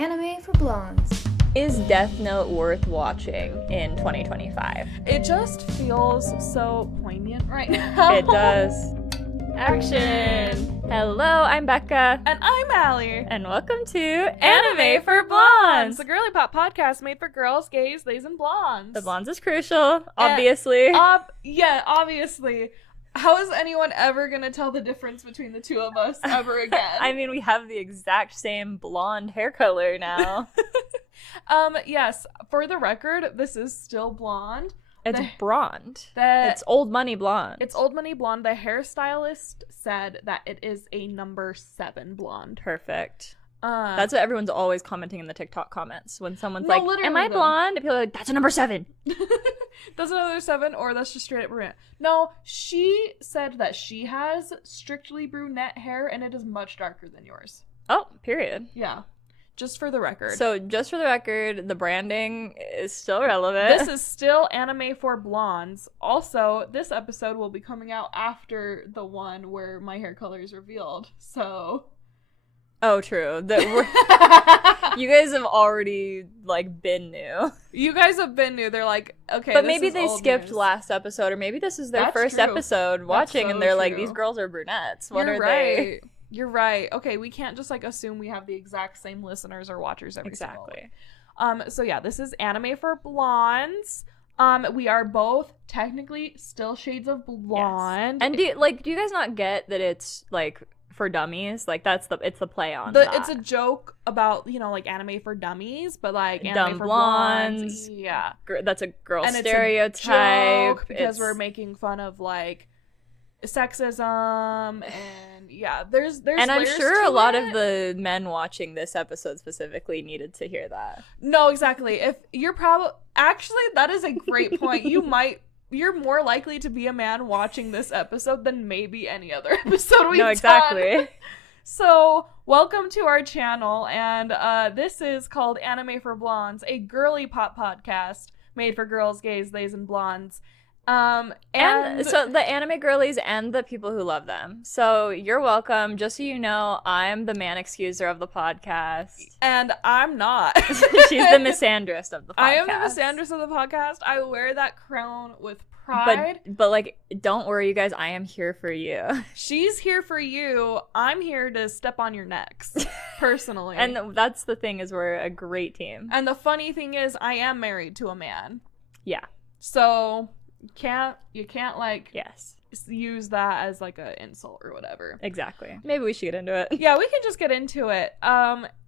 Anime for Blondes. Is Death Note worth watching in 2025? It just feels so poignant right now. It does. Action! Hello, I'm Becca. And I'm Allie. And welcome to Anime for Blondes. The girly pop podcast made for girls, gays, theys, and blondes. The blondes is crucial, obviously. Yeah, obviously. How is anyone ever going to tell the difference between the two of us ever again? I mean, we have the exact same blonde hair color now. Yes, for the record, this is still blonde. It's blonde. It's old money blonde. It's old money blonde. The hairstylist said that it is a number 7 blonde. Perfect. That's what everyone's always commenting in the TikTok comments. When someone's like, am I blonde? And people are like, that's a number 7. That's another 7, or that's just straight up brunette. No, she said that she has strictly brunette hair, and it is much darker than yours. Oh, period. Yeah. Just for the record. So, just for the record, the branding is still relevant. This is still Anime for Blondes. Also, this episode will be coming out after the one where my hair color is revealed. So... Oh, true. You guys have already, been new. You guys have been new. They're like, okay, but maybe they skipped last episode, or maybe this is their first episode watching, and they're like, these girls are brunettes. What are they? You're right. Okay, we can't just, assume we have the exact same listeners or watchers every single week. So yeah, this is Anime for Blondes. We are both technically still shades of blonde. Yes. And do you guys not get that it's, for dummies? It's the play on that. It's a joke about, anime for dummies, but, anime dumb for blondes. Yeah. That's a girl and stereotype. It's a joke because we're making fun of, sexism, and yeah, there's and I'm sure a lot of the men watching this episode specifically needed to hear that. No, exactly. If you're actually, that is a great point. You're more likely to be a man watching this episode than maybe any other episode we've done. No, exactly. So, welcome to our channel, and this is called Anime for Blondes, a girly pop podcast made for girls, gays, theys, and blondes. And so the anime girlies and the people who love them. So you're welcome. Just so you know, I'm the man excuser of the podcast. And I'm not. She's the misandrist of the podcast. I am the misandrist of the podcast. I wear that crown with pride. But don't worry, you guys. I am here for you. She's here for you. I'm here to step on your necks, personally. And that's the thing, is we're a great team. And the funny thing is, I am married to a man. Yeah. So... You can't yes, use that as a insult or whatever. Exactly. Maybe we should get into it. Yeah, we can just get into it.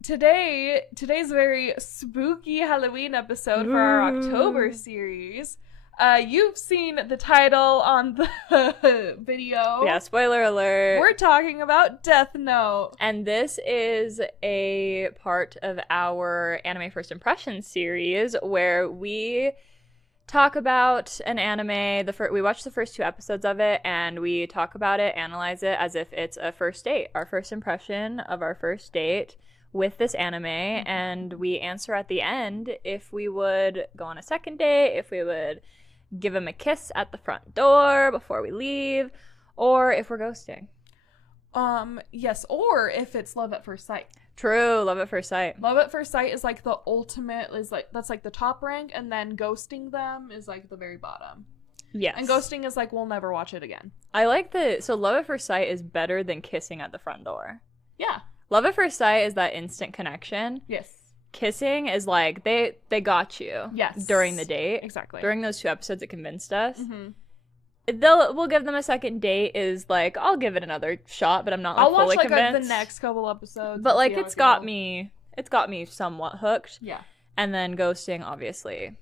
Today's a very spooky Halloween episode for our October series. You've seen the title on the video. Yeah, spoiler alert. We're talking about Death Note. And this is a part of our Anime First Impressions series where we talk about an anime. We watch the first 2 episodes of it, and we talk about it, analyze it as if it's a first date, our first impression of our first date with this anime, and we answer at the end if we would go on a second date, if we would give him a kiss at the front door before we leave, or if we're ghosting. Yes, or if it's love at first sight. True, love at first sight. Love at first sight is the ultimate, that's the top rank, and then ghosting them is the very bottom. Yes. And ghosting is we'll never watch it again. I so love at first sight is better than kissing at the front door. Yeah. Love at first sight is that instant connection. Yes. Kissing is they got you. Yes. During the date. Exactly. During those 2 episodes, it convinced us. Mm-hmm. We'll give them a second date is I'll give it another shot, but I'm not fully convinced. I'll watch the next couple episodes. But it's got me somewhat hooked. Yeah. And then ghosting obviously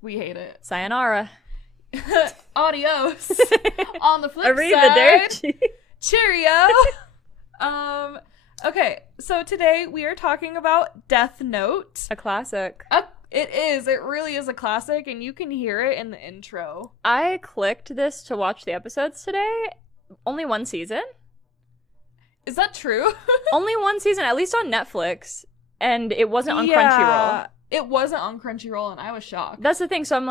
we hate it. Sayonara. Adios. On the flip Arrivederci. side. Cheerio. Okay, so today we are talking about Death Note. A classic. It is. It really is a classic, and you can hear it in the intro. I clicked this to watch the episodes today. Only 1 season. Is that true? Only 1 season, at least on Netflix. And it wasn't on Crunchyroll. It wasn't on Crunchyroll, and I was shocked. That's the thing. So I'm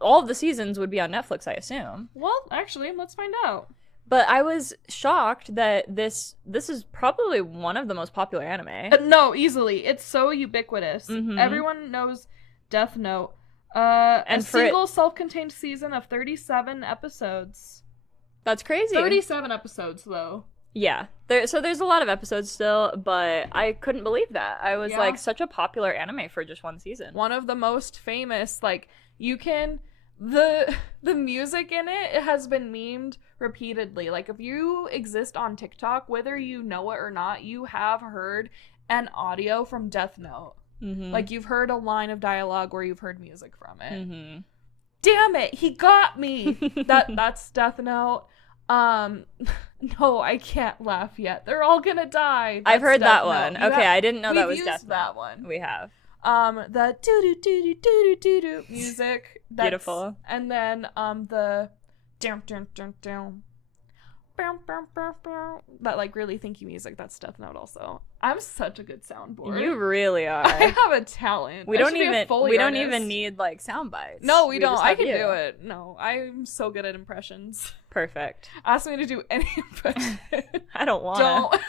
all of the seasons would be on Netflix, I assume. Well, actually, let's find out. But I was shocked that this is probably one of the most popular anime. No, easily. It's so ubiquitous. Mhm. Everyone knows Death Note. And a single self-contained season of 37 episodes. That's crazy. 37 episodes, though. Yeah. There's a lot of episodes still, but I couldn't believe that. I was like, such a popular anime for just one season. One of the most famous, like, you can... The music in it has been memed repeatedly. Like, if you exist on TikTok, whether you know it or not, you have heard an audio from Death Note. Mm-hmm. Like, you've heard a line of dialogue where you've heard music from it. Mm-hmm. Damn it, he got me! That's Death Note. No, I can't laugh yet. They're all gonna die. I've heard Death that one. Note. Okay, I didn't know that was used Death Note. that one. We have. The doo-doo-doo-doo-doo-doo music. Beautiful. And then, the dum dum dum dum. That, like, really thinky music. That's Death Note also. I'm such a good soundboard. You really are. I have a talent. We don't even need, like, sound bites. No, we don't. I can you. do it. No, I'm so good at impressions. Perfect. Ask me to do any impression. I don't want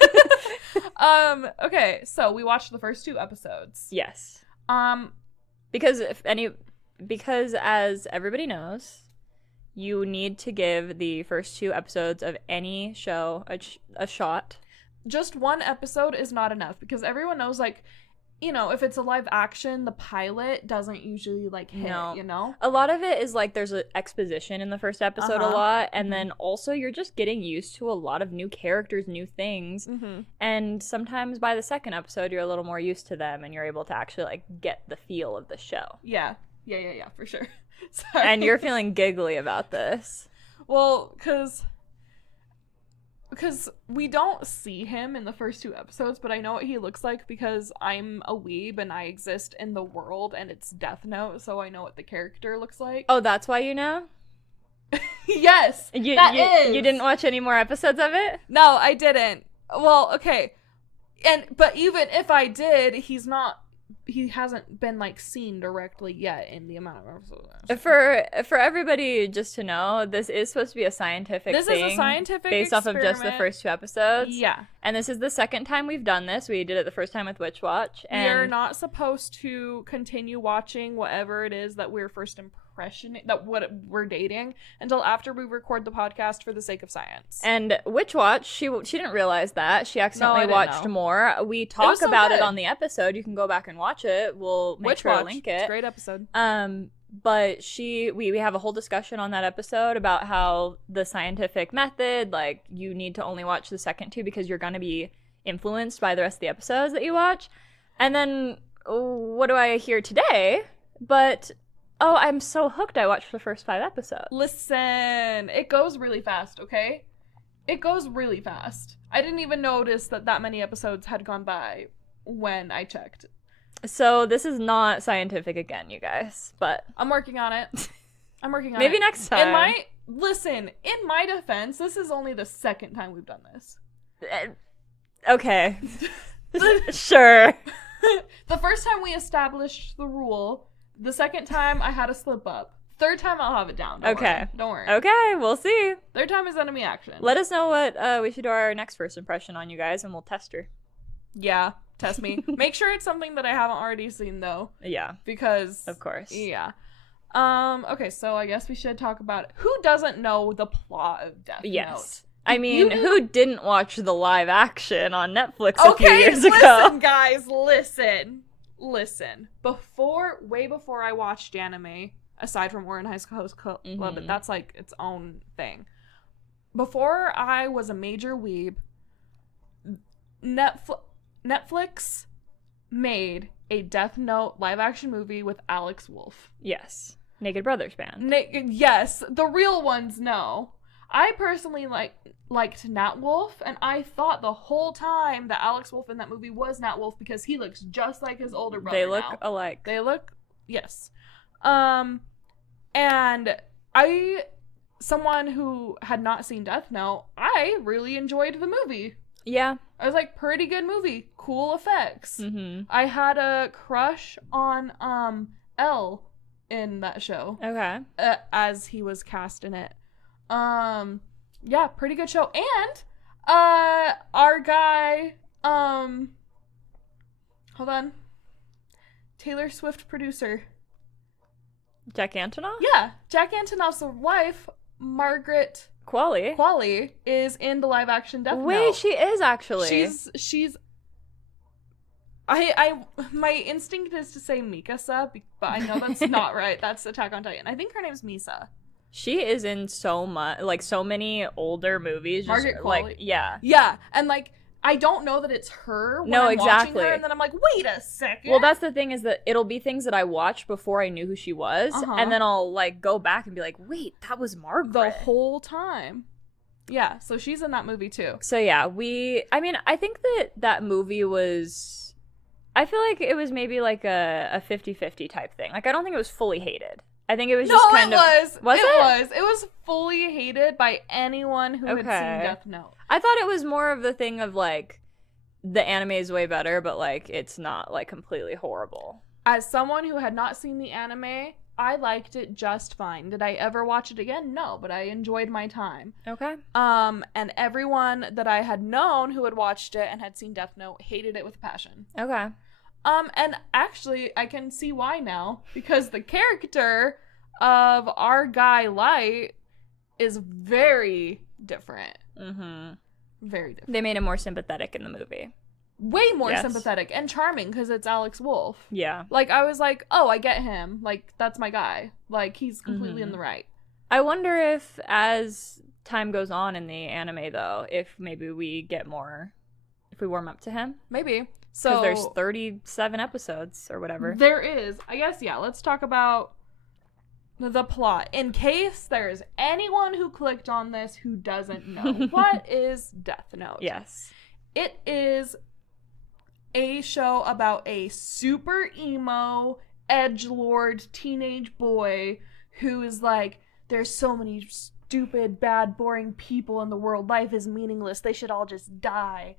to. Okay, so we watched the first 2 episodes. Yes. Because as everybody knows, you need to give the first 2 episodes of any show a shot. Just one episode is not enough, because everyone knows, like, you know, if it's a live action, the pilot doesn't usually, like, hit, you know? A lot of it is, like, there's an exposition in the first episode a lot, and then also you're just getting used to a lot of new characters, new things, and sometimes by the second episode, you're a little more used to them, and you're able to actually, like, get the feel of the show. Yeah, for sure. Sorry. And you're feeling giggly about this. Well, because we don't see him in the first 2 episodes, but I know what he looks like because I'm a weeb and I exist in the world and it's Death Note, so I know what the character looks like. Oh, that's why you know? Yes! You is! didn't watch any more episodes of it? No, I didn't. Well, okay. But even if I did, he hasn't been, like, seen directly yet in the amount of episodes. For everybody just to know, this is supposed to be a scientific thing. This is a scientific based experiment. off of just the first 2 episodes. Yeah. And this is the second time we've done this. We did it the first time with Witch Watch. And we are not supposed to continue watching whatever it is that we're what we're dating until after we record the podcast for the sake of science. And Witch Watch, she didn't realize that. She accidentally watched more. We talk about it on the episode. You can go back and watch it. We'll make sure to link it. It's a great episode. But we have a whole discussion on that episode about how the scientific method, like, you need to only watch the second 2 because you're going to be influenced by the rest of the episodes that you watch. And then what do I hear today? But oh, I'm so hooked. I watched the first 5 episodes. Listen, it goes really fast, okay? It goes really fast. I didn't even notice that many episodes had gone by when I checked. So this is not scientific again, you guys, but I'm working on it. Maybe next time. In my defense, this is only the second time we've done this. Okay. Sure. The first time we established the rule, the second time I had a slip up. Third time I'll have it down. Don't worry. Okay, we'll see. Third time is enemy action. Let us know what we should do our next first impression on, you guys, and we'll test her. Yeah, test me. Make sure it's something that I haven't already seen, though. Yeah. Because... Of course. Yeah. Okay, so I guess we should talk about who doesn't know the plot of Death Note. I mean, who didn't watch the live action on Netflix a few years ago? Listen, guys, listen. Way before I watched anime, aside from Ouran High School Host Club, but that's like its own thing. Before I was a major weeb, Netflix made a Death Note live action movie with Alex Wolff. Yes. Naked Brothers band. Yes, the real ones know. I personally liked Nat Wolff, and I thought the whole time that Alex Wolff in that movie was Nat Wolff because he looks just like his older brother. They look alike. Yes. And someone who had not seen Death Note, I really enjoyed the movie. Yeah. I was like, pretty good movie. Cool effects. Mm-hmm. I had a crush on L in that show. Okay. As he was cast in it. Yeah, pretty good show. And our guy, hold on, Taylor Swift producer. Jack Antonoff? Yeah, Jack Antonoff's wife, Margaret Qualley is in the live action Death Note. Wait, she is actually. She's I my instinct is to say Mikasa, but I know that's not right. That's Attack on Titan. I think her name's Misa. She is in so many older movies. Margaret just, Qualley. like, yeah. Yeah, and like I don't know that it's her when I'm watching her, and then I'm like, wait a second. Well, that's the thing, is that it'll be things that I watched before I knew who she was, and then I'll like go back and be like, wait, that was Margaret the whole time. Yeah, so she's in that movie too. So yeah, I think that movie was, I feel like it was maybe like a 50-50 type thing. Like, I don't think it was fully hated. I think it was just kind of... It was fully hated by anyone who had seen Death Note. I thought it was more of the thing of, like, the anime is way better, but, like, it's not, like, completely horrible. As someone who had not seen the anime, I liked it just fine. Did I ever watch it again? No, but I enjoyed my time. Okay. And everyone that I had known who had watched it and had seen Death Note hated it with passion. Okay. And actually, I can see why now, because the character of our guy Light is very different. Mm-hmm. Very different. They made him more sympathetic in the movie. Way more sympathetic and charming, because it's Alex Wolff. Yeah. Like, I was like, oh, I get him. Like, that's my guy. Like, he's completely in the right. I wonder if, as time goes on in the anime, though, if maybe we get more, if we warm up to him. Maybe. So there's 37 episodes or whatever. There is. I guess, yeah, let's talk about the plot. In case there's anyone who clicked on this who doesn't know, what is Death Note? Yes. It is a show about a super emo, edgelord teenage boy who is like, there's so many stupid, bad, boring people in the world. Life is meaningless. They should all just die.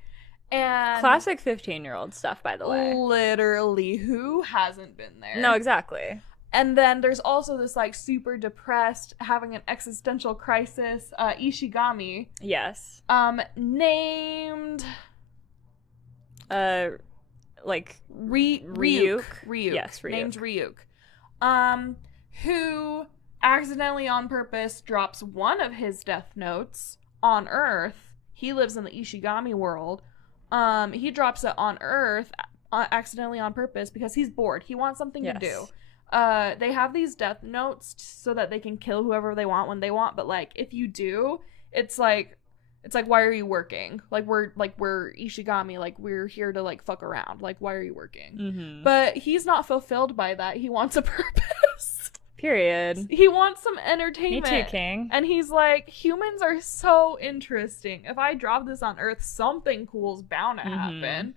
And classic 15-year-old stuff, by the way. Literally, who hasn't been there? No, exactly. And then there's also this, like, super depressed, having an existential crisis, Ishigami. Yes. Named... like... Ryuk. Yes, Ryuk. Named Ryuk. Who accidentally on purpose drops one of his death notes on Earth. He lives in the Ishigami world. He drops it on Earth accidentally on purpose because he's bored. He wants something to do. They have these death notes so that they can kill whoever they want when they want, but like if you do, it's like why are you working? Like we're Ishigami, like we're here to like fuck around. Like why are you working? Mm-hmm. But he's not fulfilled by that. He wants a purpose. Period. He wants some entertainment. Me too, King. And he's like, humans are so interesting. If I drop this on Earth, something cool's bound to happen.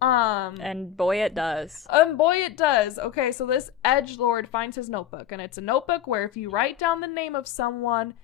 And boy, it does. Okay, so this edgelord finds his notebook, and it's a notebook where if you write down the name of someone,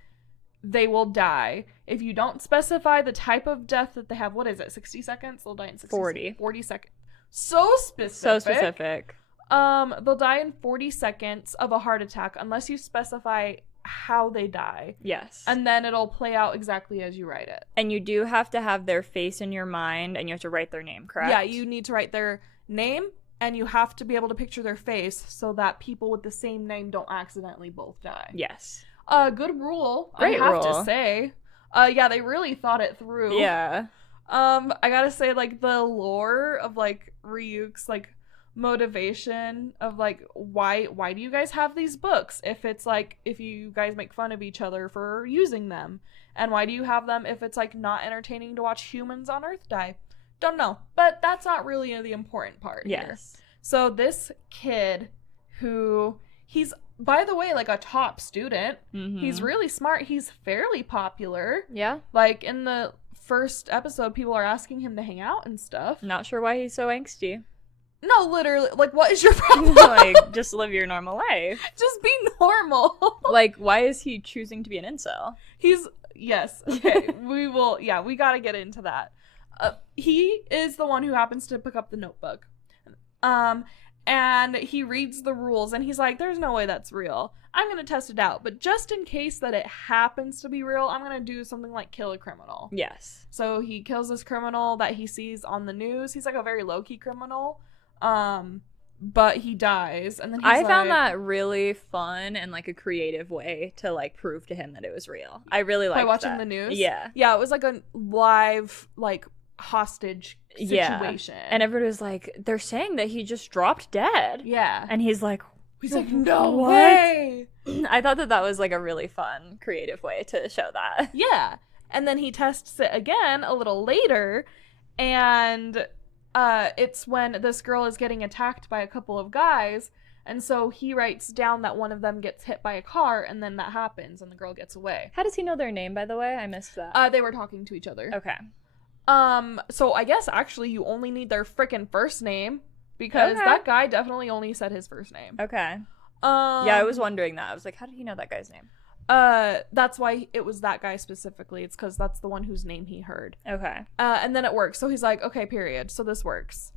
they will die. If you don't specify the type of death that they have, what is it, 60 seconds? They'll die in 40 seconds. So specific. They'll die in 40 seconds of a heart attack unless you specify how they die. Yes. And then it'll play out exactly as you write it. And you do have to have their face in your mind, and you have to write their name, correct? Yeah, you need to write their name, and you have to be able to picture their face so that people with the same name don't accidentally both die. Yes. Good rule. Great I have rule. to say. Yeah, they really thought it through. Yeah. I gotta say, like, the lore of, like, Ryuk's, like, motivation of, like, why do you guys have these books if it's, like, if you guys make fun of each other for using them? And why do you have them if it's, like, not entertaining to watch humans on Earth die? Don't know. But that's not really the important part here. Yes. So this kid who... He's, by the way, like a top student. Mm-hmm. He's really smart. He's fairly popular. Yeah. Like in the first episode, people are asking him to hang out and stuff. Not sure why he's so angsty. No, literally. Like, what is your problem? Like, just live your normal life. Just be normal. Like, why is he choosing to be an incel? Yes. Okay. We gotta get into that. He is the one who happens to pick up the notebook. And he reads the rules and he's like, there's no way that's real. I'm going to test it out. But just in case that it happens to be real, I'm going to do something like kill a criminal. Yes. So he kills this criminal that he sees on the news. He's like a very low-key criminal. But he dies. And then he's found that really fun and like a creative way to like prove to him that it was real. I really liked by watching that. the news? Yeah. Yeah, it was like a live, like, hostage situation. Yeah. And everybody was like, they're saying that he just dropped dead. Yeah. And he's like, no what? way. I thought that was like a really fun, creative way to show that. Yeah. And then he tests it again a little later, and it's when this girl is getting attacked by a couple of guys, and so he writes down that one of them gets hit by a car, and then that happens, and the girl gets away. How does he know their name, by the way? I missed that. They were talking to each other. Okay. So I guess actually you only need their frickin' first name, because that guy definitely only said his first name. Okay. Yeah, I was wondering that. I was like, how did he know that guy's name? That's why it was that guy specifically. It's because that's the one whose name he heard. Okay. And then it works. So he's like, okay, period. So this works.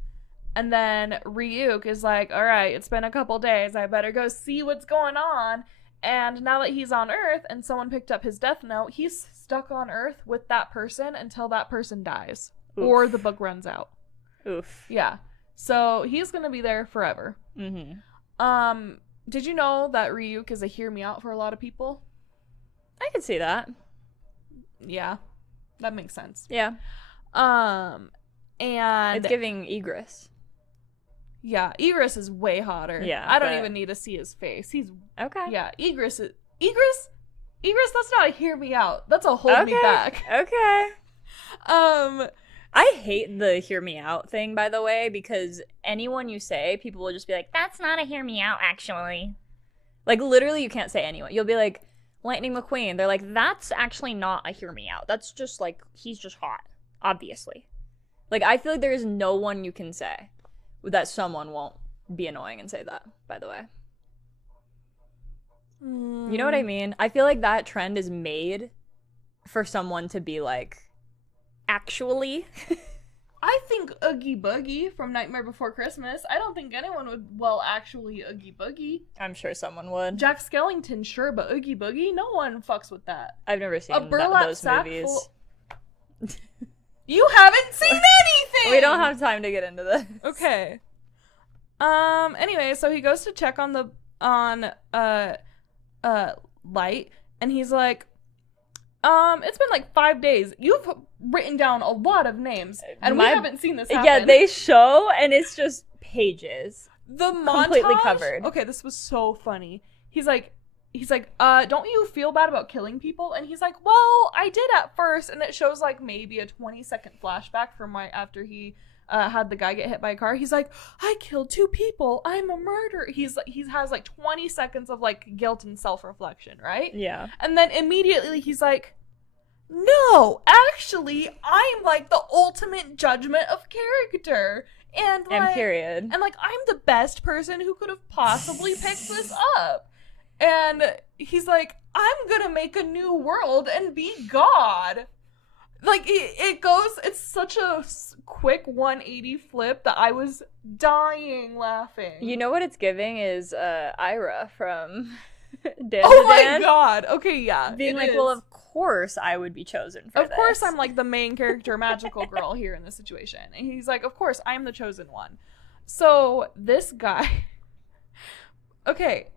And then Ryuk is like, all right, it's been a couple days. I better go see what's going on. And now that he's on Earth and someone picked up his death note, he's stuck on Earth with that person until that person dies. Oof. Or the book runs out. Oof. Yeah. So he's going to be there forever. Mm-hmm. Did you know that Ryuk is a hear me out for a lot of people? I could see that. Yeah. That makes sense. Yeah. And it's giving Egress. Yeah, Egress is way hotter. Yeah. I don't even need to see his face. He's okay. Yeah, Egress, that's not a hear me out. That's a hold me back. Okay. I hate the hear me out thing, by the way, because anyone you say, people will just be like, that's not a hear me out, actually. Like, literally, you can't say anyone. You'll be like, Lightning McQueen. They're like, that's actually not a hear me out. That's just, like, he's just hot, obviously. Like, I feel like there is no one you can say that someone won't be annoying and say that, by the way. You know what I mean? I feel like that trend is made for someone to be like, actually. I think Oogie Boogie from Nightmare Before Christmas. I don't think anyone would, actually Oogie Boogie. I'm sure someone would. Jack Skellington, sure, but Oogie Boogie? No one fucks with that. I've never seen a burlap those sack movies. You haven't seen anything! We don't have time to get into this. Okay. Anyway, so he goes to check on Light, and he's like, it's been like 5 days. You've written down a lot of names, and we haven't seen this happen. Yeah, they show, and it's just pages. The montage, completely covered. Okay, this was so funny. He's like, don't you feel bad about killing people? And he's like, well, I did at first, and it shows like maybe a 20-second flashback from after he had the guy get hit by a car. He's like, I killed 2 people. I'm a murderer. He has like 20 seconds of like guilt and self-reflection, right? Yeah. And then immediately he's like, no, actually, I'm like the ultimate judgment of character. And period. And like, I'm the best person who could have possibly picked this up. And he's like, I'm gonna make a new world and be God. Like, it's such a quick 180 flip that I was dying laughing. You know what it's giving is Ira from Dan Oh to my Dan. god. Okay, yeah. Being like, well, of course I would be chosen for this. Of course I'm like the main character magical girl here in this situation. And he's like, of course, I'm the chosen one. So this guy... Okay,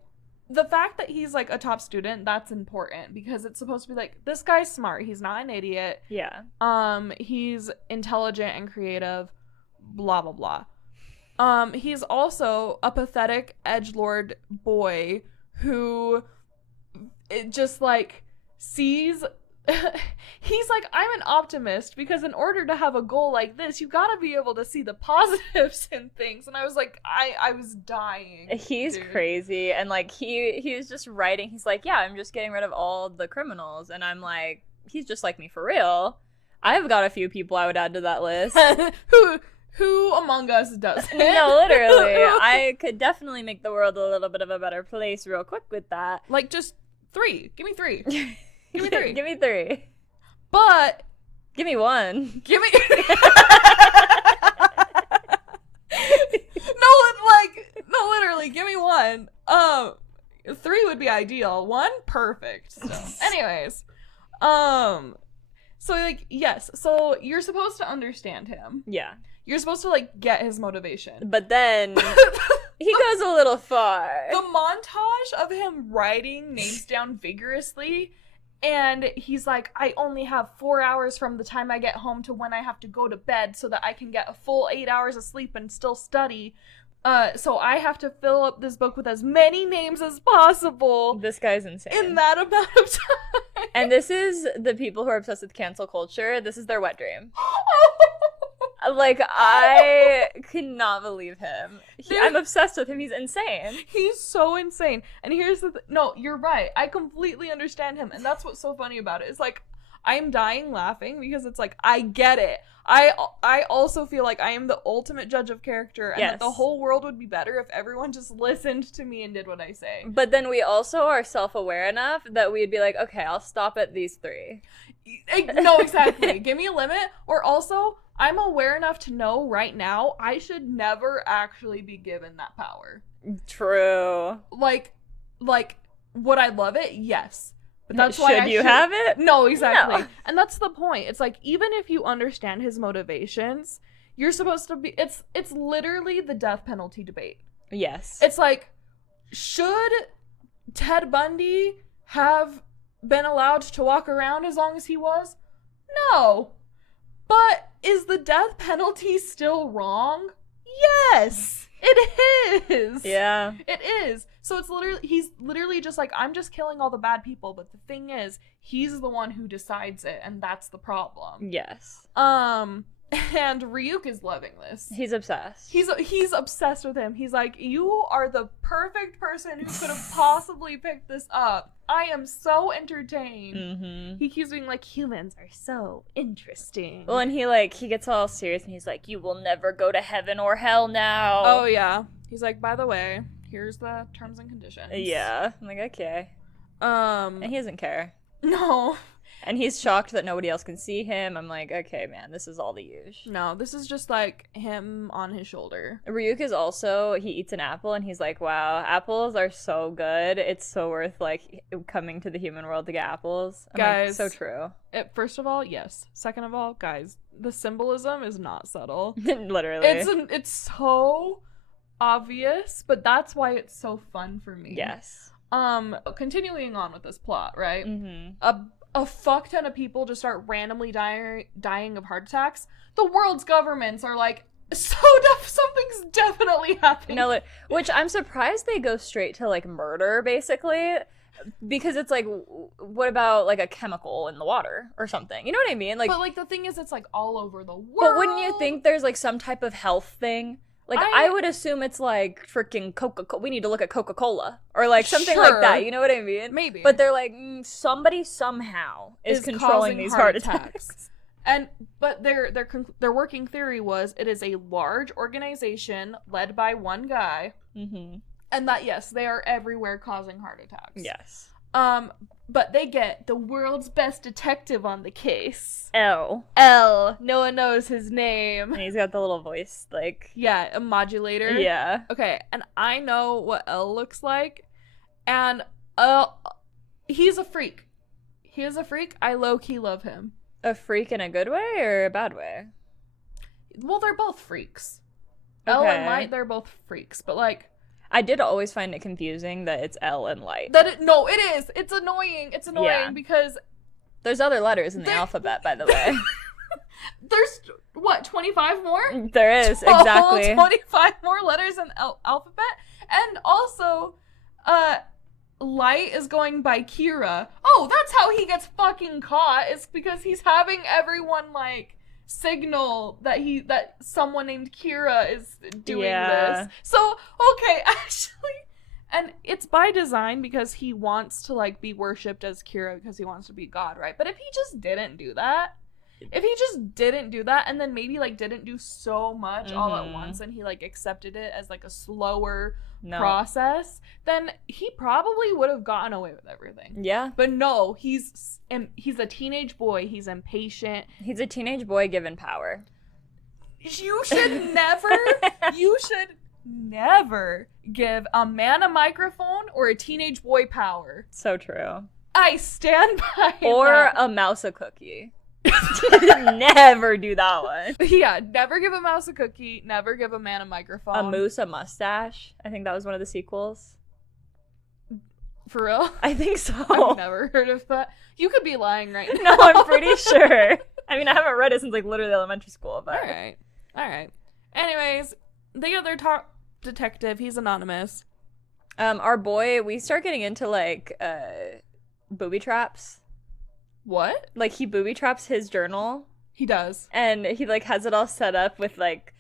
the fact that he's like a top student, that's important because it's supposed to be like, this guy's smart. He's not an idiot. Yeah. He's intelligent and creative, blah, blah, blah. He's also a pathetic edgelord boy who it just like sees... He's like, I'm an optimist because in order to have a goal like this, you gotta be able to see the positives in things. And I was like, I was dying. He's crazy. And like he was just writing, he's like, yeah, I'm just getting rid of all the criminals. And I'm like, he's just like me for real. I've got a few people I would add to that list. Who among us doesn't? No, literally. I could definitely make the world a little bit of a better place real quick with that. Like, just 3. Give me 3. Give me 3. Give me 3. But give me 1. Give me be ideal. 1, perfect. So, anyways, so like, yes, so you're supposed to understand him. Yeah. You're supposed to like get his motivation. But then he goes a little far. The montage of him writing names down vigorously, and he's like, I only have 4 hours from the time I get home to when I have to go to bed so that I can get a full 8 hours of sleep and still study. So I have to fill up this book with as many names as possible. This guy's insane. In that amount of time. And this is the people who are obsessed with cancel culture. This is their wet dream. Like, I cannot believe him. I'm obsessed with him. He's insane. He's so insane. And here's the no, you're right. I completely understand him. And that's what's so funny about it. It's like, I'm dying laughing because it's like, I get it. I also feel like I am the ultimate judge of character, and that the whole world would be better if everyone just listened to me and did what I say. But then we also are self-aware enough that we'd be like, okay, I'll stop at these 3. No, exactly. Give me a limit. Or also, I'm aware enough to know right now I should never actually be given that power. True. Like, would I love it? Yes. But that's why should you have it? No, exactly. No. And that's the point. It's like, even if you understand his motivations, you're supposed to be, it's literally the death penalty debate. Yes. It's like, should Ted Bundy have been allowed to walk around as long as he was? No. But is the death penalty still wrong? Yes, it is. Yeah. It is. So he's literally just like, I'm just killing all the bad people, but the thing is, he's the one who decides it, and that's the problem. Yes. And Ryuk is loving this. He's obsessed. He's obsessed with him. He's like, you are the perfect person who could have possibly picked this up. I am so entertained. Mm-hmm. He keeps being like, humans are so interesting. Well, and he gets all serious, and he's like, you will never go to heaven or hell now. Oh, yeah. He's like, by the way, here's the terms and conditions. Yeah. I'm like, okay. And he doesn't care. No. And he's shocked that nobody else can see him. I'm like, okay, man, this is all the usual. No, this is just like him on his shoulder. Ryuk is also, he eats an apple and he's like, wow, apples are so good. It's so worth like coming to the human world to get apples. I'm guys, like, so true. First of all, yes. Second of all, guys, the symbolism is not subtle. Literally. It's so obvious, but that's why it's so fun for me. Yes. Continuing on with this plot, right? Mm-hmm. A fuck ton of people just start randomly dying of heart attacks. The world's governments are like, something's definitely happening. No, which I'm surprised they go straight to like murder, basically, because it's like, what about like a chemical in the water or something? You know what I mean? Like, but like the thing is, it's like all over the world. But wouldn't you think there's like some type of health thing? Like, I would assume it's like freaking Coca-Cola. We need to look at Coca-Cola or like something like that. You know what I mean? Maybe. But they're like, somebody somehow is controlling these heart attacks. But their working theory was it is a large organization led by one guy, and that yes, they are everywhere causing heart attacks. Yes. But they get the world's best detective on the case. L. No one knows his name. And he's got the little voice, like... Yeah, a modulator. Yeah. Okay, and I know what L looks like. And he's a freak. He is a freak. I low-key love him. A freak in a good way or a bad way? Well, they're both freaks. Okay. L and Light, they're both freaks. But, like... I did always find it confusing that it's L and Light. No, it is. It's annoying. It's annoying because... There's other letters in the alphabet, by the way. There's, what, 25 more? There is, exactly. 25 more letters in the alphabet. And also, Light is going by Kira. Oh, that's how he gets fucking caught. It's because he's having everyone, like... signal that someone named Kira is doing this. So, okay, actually, and it's by design because he wants to like be worshipped as Kira because he wants to be God, right? But if he just didn't do that, and then maybe like didn't do so much all at once and he like accepted it as like a slower process, then he probably would have gotten away with everything. Yeah. But no, he's a teenage boy. He's impatient. He's a teenage boy given power. You should never, never give a man a microphone or a teenage boy power. So true. I stand by Or that. a mouse a cookie. Never do that one. Yeah, never give a mouse a cookie, never give a man a microphone. A moose a mustache. I think that was one of the sequels. For real? I think so. I've never heard of that. You could be lying right now. No, I'm pretty sure. I mean, I haven't read it since like literally elementary school, but All right. Anyways, the other top detective, he's anonymous. our boy, we start getting into like booby traps. What? Like he booby traps his journal, He does. and he like has it all set up with like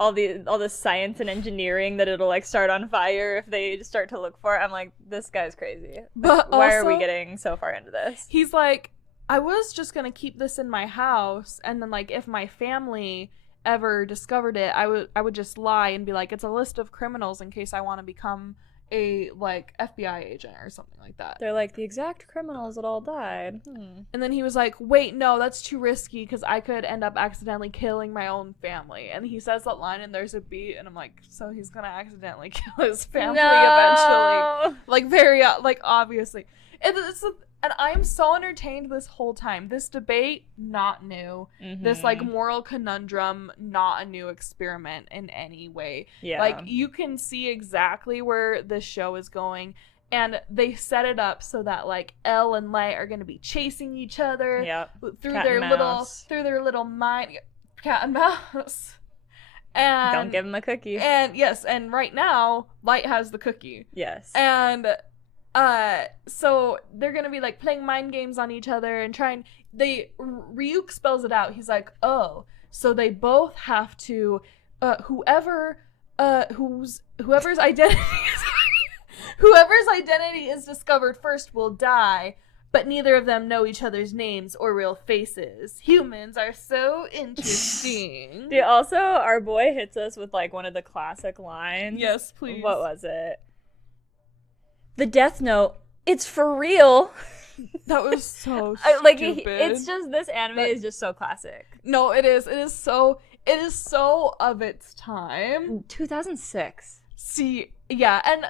all the science and engineering that it'll like start on fire if they start to look for it. I'm like, this guy's crazy. But Why are also, we getting so far into this? He's like, I was just gonna keep this in my house, and then like if my family ever discovered it, I would just lie and be like, it's a list of criminals in case I want to become a like FBI agent or something like that. They're like the exact criminals that all died. And then he was like, wait, no, that's too risky because I could end up accidentally killing my own family. And he says that line and there's a beat, and I'm like, so he's gonna accidentally kill his family eventually. Like, very, like, obviously. And I am so entertained this whole time. This debate, not new. Mm-hmm. This, like, moral conundrum, not a new experiment in any way. Yeah. Like, you can see exactly where this show is going. And they set it up so that, like, Elle and Light are going to be chasing each other. Yep. Through Cat their and little, mouse. through their little mind. Cat and mouse. And Don't give him a cookie. And yes, and right now, Light has the cookie. Yes. And so they're gonna be like playing mind games on each other and Ryuk spells it out. He's like, oh, so they both have to whoever's identity whoever's identity is discovered first will die, but neither of them know each other's names or real faces. Humans are so interesting. Dude, also, our boy hits us with like one of the classic lines. Yes, please. What was it? The Death Note. It's for real. That was so like stupid. it's just this anime is just so classic. No, it is. It is so of its time. 2006. See, yeah, and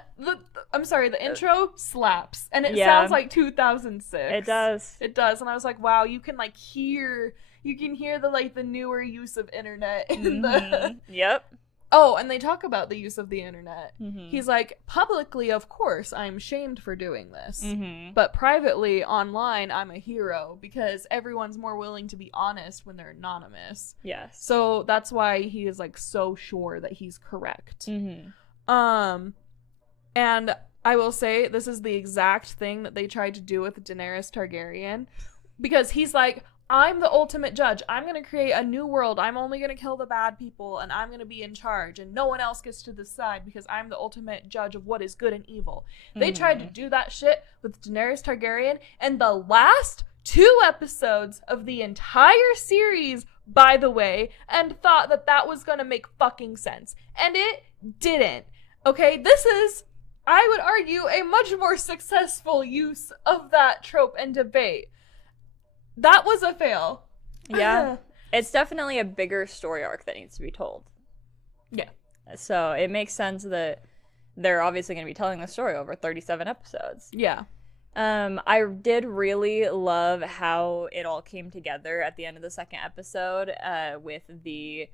I'm sorry, the intro slaps, and it Yeah. sounds like 2006. It does. It does, and I was like, wow, you can hear the like the newer use of internet in the. Yep. Oh, and they talk about the use of the internet. Mm-hmm. He's like, publicly, of course, I'm shamed for doing this. Mm-hmm. But privately, online, I'm a hero because everyone's more willing to be honest when they're anonymous. Yes. So that's why he is like so sure that he's correct. Mm-hmm. And I will say this is the exact thing that they tried to do with Daenerys Targaryen, because he's like, I'm the ultimate judge. I'm going to create a new world. I'm only going to kill the bad people, and I'm going to be in charge, and no one else gets to decide because I'm the ultimate judge of what is good and evil. They tried to do that shit with Daenerys Targaryen, and the last 2 episodes of the entire series, by the way, and thought that that was going to make fucking sense. And it didn't. Okay, this is, I would argue, a much more successful use of that trope and debate. That was a fail. Yeah. It's definitely a bigger story arc that needs to be told. Yeah. So it makes sense that they're obviously going to be telling the story over 37 episodes. Yeah. I did really love how it all came together at the end of the second episode with the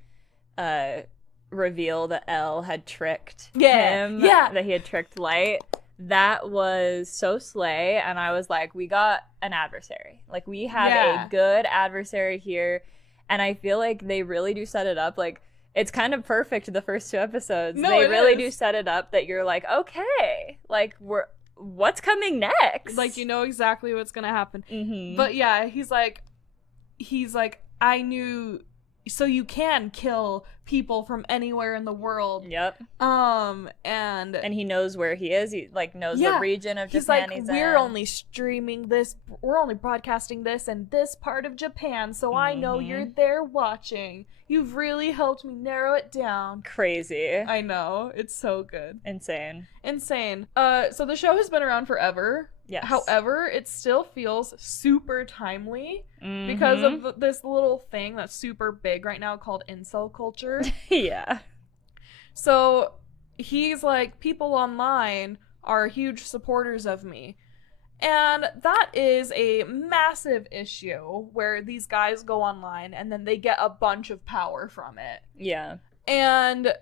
reveal that Elle had tricked him. Yeah. That he had tricked Light. That was so slay, and I was like, we got an adversary. Like, we have a good adversary here, and I feel like they really do set it up. Like, it's kind of perfect, the first 2 episodes. No, they really is. do set it up that you're like, okay, like, what's coming next? Like, you know exactly what's gonna happen. Mm-hmm. But yeah, he's like, I knew, so you can kill people from anywhere in the world. Yep. And he knows where he is. He like knows the region of Japan he's in. We're only streaming this, we're only broadcasting this in this part of Japan, so I know you're there watching. You've really helped me narrow it down. Crazy. I know, it's so good. Insane. So the show has been around forever. Yes. However, it still feels super timely because of this little thing that's super big right now called incel culture. Yeah. So he's like, people online are huge supporters of me. And that is a massive issue where these guys go online and then they get a bunch of power from it. Yeah. And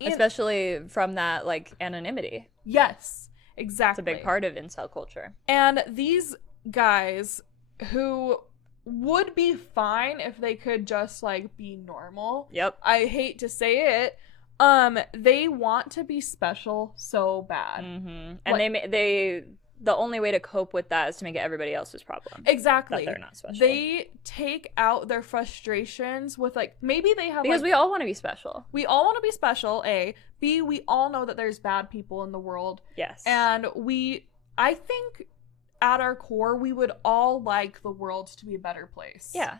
especially from that, like, anonymity. Yes, exactly. It's a big part of incel culture. And these guys who would be fine if they could just, like, be normal. Yep. I hate to say it. They want to be special so bad. Mm-hmm. And they the only way to cope with that is to make it everybody else's problem. Exactly. That they're not special. They take out their frustrations with, like, maybe they have, because like, we all want to be special. We all want to be special, A. B, we all know that there's bad people in the world. Yes. And I think at our core, we would all like the world to be a better place. Yeah.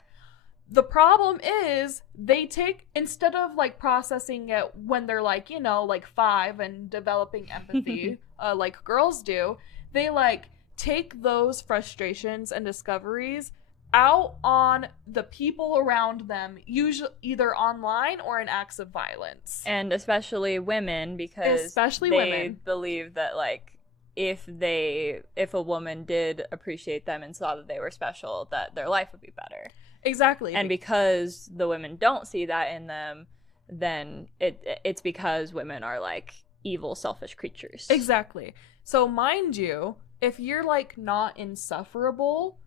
The problem is they take, instead of, like, processing it when they're, like, you know, like 5 and developing empathy, like girls do, they, like, take those frustrations and discoveries out on the people around them, usually either online or in acts of violence. And especially women, because they believe that, like, if a woman did appreciate them and saw that they were special, that their life would be better. Exactly. And because the women don't see that in them, then it's because women are, like, evil, selfish creatures. Exactly. So mind you, if you're, like, not insufferable,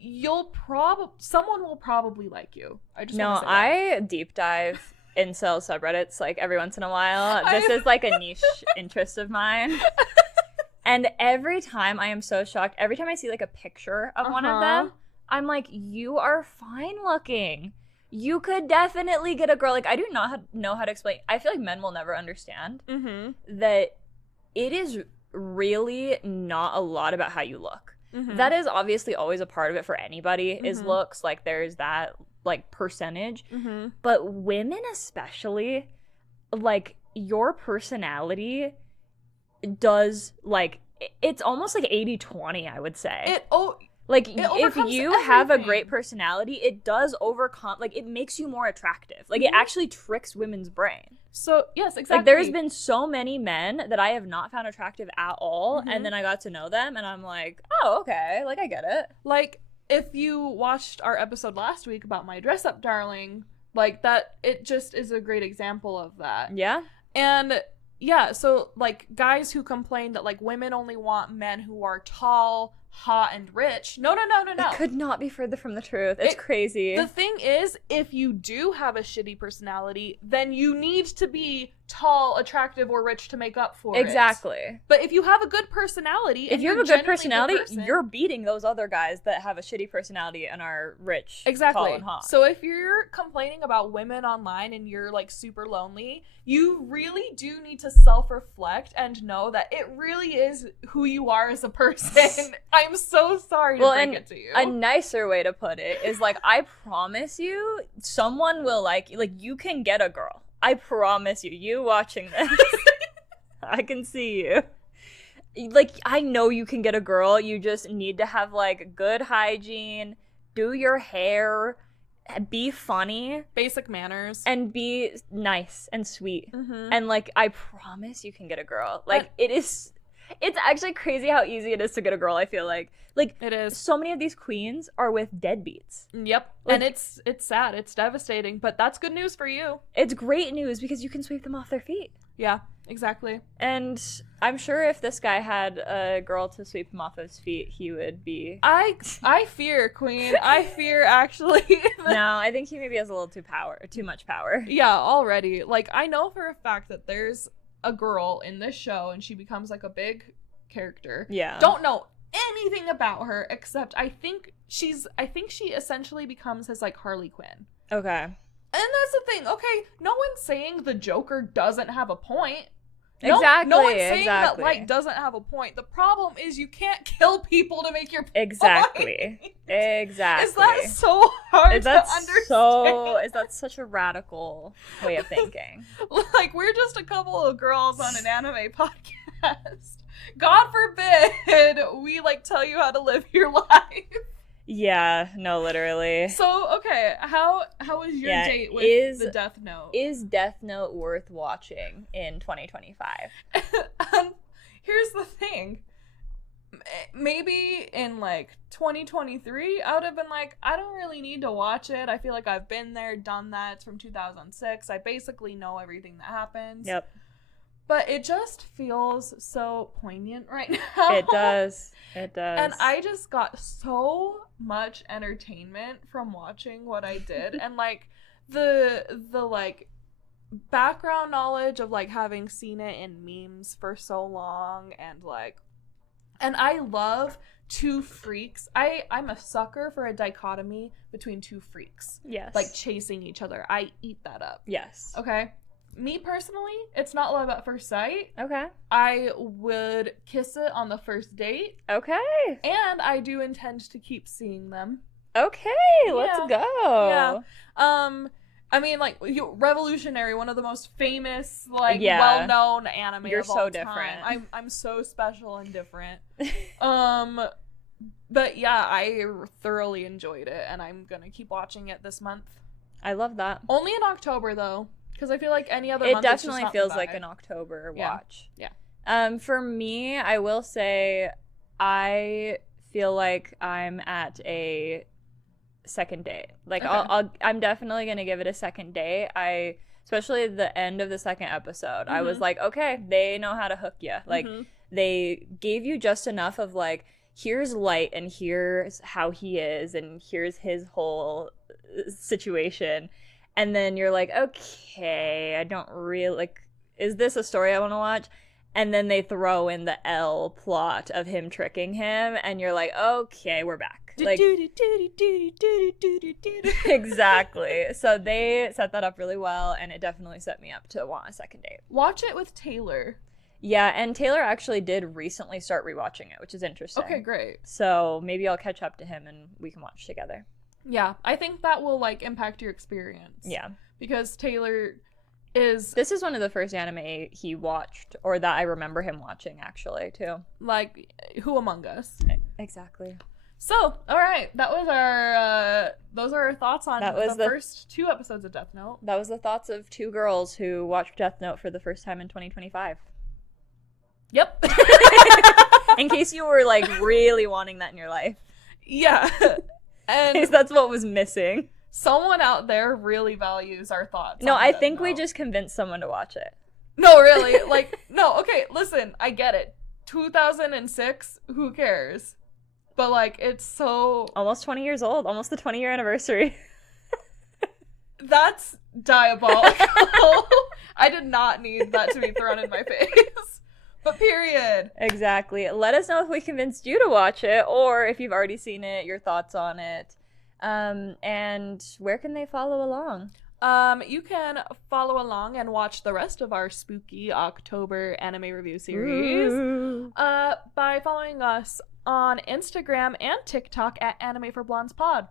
someone will probably like you. I deep dive incel subreddits, like, every once in a while. This is, like, a niche interest of mine. And every time I am so shocked, every time I see, like, a picture of one of them, I'm like, you are fine looking. You could definitely get a girl. Like, I do not know how to explain. I feel like men will never understand that it is really not a lot about how you look. That is obviously always a part of it for anybody, is looks. Like, there's that, like, percentage. But women especially, like, your personality does, like, it's almost like 80-20, I would say. Like, if you have a great personality, it does overcome, like, it makes you more attractive. Like, it actually tricks women's brain. So, yes, exactly. Like, there's been so many men that I have not found attractive at all, and then I got to know them, and I'm like, oh, okay, like, I get it. Like, if you watched our episode last week about my dress-up darling, like, that, it just is a great example of that. Yeah. And, yeah, so, like, guys who complain that, like, women only want men who are tall, hot, and rich. No. It could not be further from the truth. It's crazy. The thing is, if you do have a shitty personality, then you need to be tall, attractive, or rich to make up for it. Exactly. But if you have a good personality, if you have a good personality, you're beating those other guys that have a shitty personality and are rich, tall, and hot. So if you're complaining about women online and you're, like, super lonely, you really do need to self-reflect and know that it really is who you are as a person. I'm so sorry to break it to you. A nicer way to put it is, like, I promise you, someone will like you. Like, you can get a girl. I promise you. You watching this, I can see you. Like, I know you can get a girl. You just need to have, like, good hygiene, do your hair, be funny, basic manners, and be nice and sweet. And, like, I promise you can get a girl. Like, it's actually crazy how easy it is to get a girl, I feel like. Like, it is. So many of these queens are with deadbeats. Yep. Like, and it's sad. It's devastating, but that's good news for you. It's great news because you can sweep them off their feet. Yeah, exactly. And I'm sure if this guy had a girl to sweep him off his feet, he would be... I fear, Queen. I fear, actually. No, I think he maybe has a little too much power. Yeah, already. Like, I know for a fact that there's a girl in this show and she becomes, like, a big character. Yeah. Don't know anything about her except I think she essentially becomes his, like, Harley Quinn. Okay. And that's the thing. Okay, no one's saying the Joker doesn't have a point. Exactly. No one's saying that Light doesn't have a point. The problem is you can't kill people to make your point. Exactly. Exactly. Is that so hard to understand? Is that such a radical way of thinking? Like, we're just a couple of girls on an anime podcast. God forbid we, like, tell you how to live your life. Yeah, no, literally. So, okay, how was your date with the Death Note? Is Death Note worth watching in 2025? Here's the thing. Maybe in like 2023, I would have been like, I don't really need to watch it. I feel like I've been there, done that. It's from 2006. I basically know everything that happens. Yep. But it just feels so poignant right now. It does. It does. And I just got so much entertainment from watching what I did. And like the like background knowledge of like having seen it in memes for so long, and like, and I love two freaks. I'm a sucker for a dichotomy between two freaks. Yes. Like chasing each other. I eat that up. Yes. Okay. Me personally, it's not love at first sight. Okay. I would kiss it on the first date. Okay. And I do intend to keep seeing them. Okay, let's go. Yeah. I mean, like, Revolutionary, one of the most famous, like, well-known anime You're of all so time. different. I'm so special and different. But yeah, I thoroughly enjoyed it, and I'm gonna keep watching it this month. I love that. Only in October, though. Because I feel like any other month, it definitely feels like an October watch. Yeah. For me, I will say I feel like I'm at a second date. Like, okay. I'm definitely gonna give it a second date. Especially the end of the second episode, I was like, okay, they know how to hook you. Like, they gave you just enough of like, here's Light and here's how he is and here's his whole situation. And then you're like, okay, I don't really, like, is this a story I want to watch? And then they throw in the L plot of him tricking him, and you're like, okay, we're back. Like, exactly. So they set that up really well, and it definitely set me up to want a second date. Watch it with Taylor. Yeah, and Taylor actually did recently start rewatching it, which is interesting. Okay, great. So maybe I'll catch up to him, and we can watch together. Yeah, I think that will, like, impact your experience. Yeah. Because Taylor is... This is one of the first anime he watched, or that I remember him watching, actually, too. Like, Who Among Us? Exactly. So, all right, that was our, those are our thoughts on the first 2 episodes of Death Note. That was the thoughts of 2 girls who watched Death Note for the first time in 2025. Yep. In case you were, like, really wanting that in your life. Yeah. And that's what was missing. Someone out there really values our thoughts. No, I think we just convinced someone to watch it. No, really. Like, no, okay, listen, I get it. 2006, who cares? But, like, it's so... Almost 20 years old. Almost the 20-year anniversary. That's diabolical. I did not need that to be thrown in my face. But period. Exactly. Let us know if we convinced you to watch it, or if you've already seen it, your thoughts on it. And where can they follow along? You can follow along and watch the rest of our spooky October anime review series by following us on Instagram and TikTok at Anime for Blondes Pod.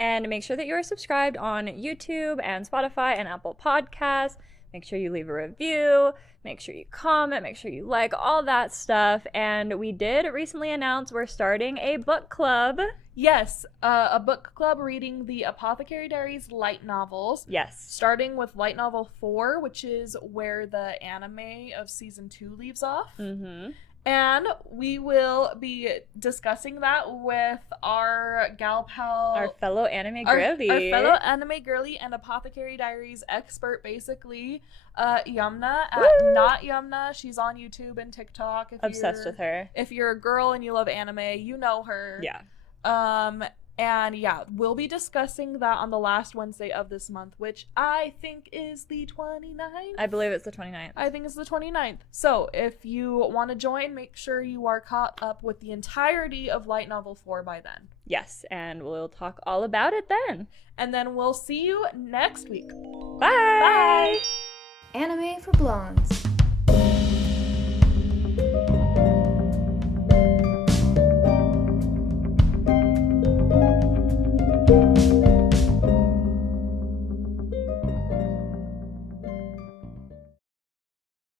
And make sure that you're subscribed on YouTube and Spotify and Apple Podcasts. Make sure you leave a review. Make sure you comment. Make sure you like all that stuff. And we did recently announce we're starting a book club. Yes, a book club reading the Apothecary Diaries light novels. Yes. Starting with light novel 4, which is where the anime of season 2 leaves off. Mm-hmm. And we will be discussing that with our gal pal... Our fellow anime girly. Our fellow anime girly and Apothecary Diaries expert, basically. Yumna at Not Yumna. She's on YouTube and TikTok. Obsessed with her. If you're a girl and you love anime, you know her. Yeah. And yeah, we'll be discussing that on the last Wednesday of this month, which I think is the 29th. I believe it's the 29th. I think it's the 29th. So if you want to join, make sure you are caught up with the entirety of Light Novel 4 by then. Yes, and we'll talk all about it then. And then we'll see you next week. Bye! Anime for Blondes.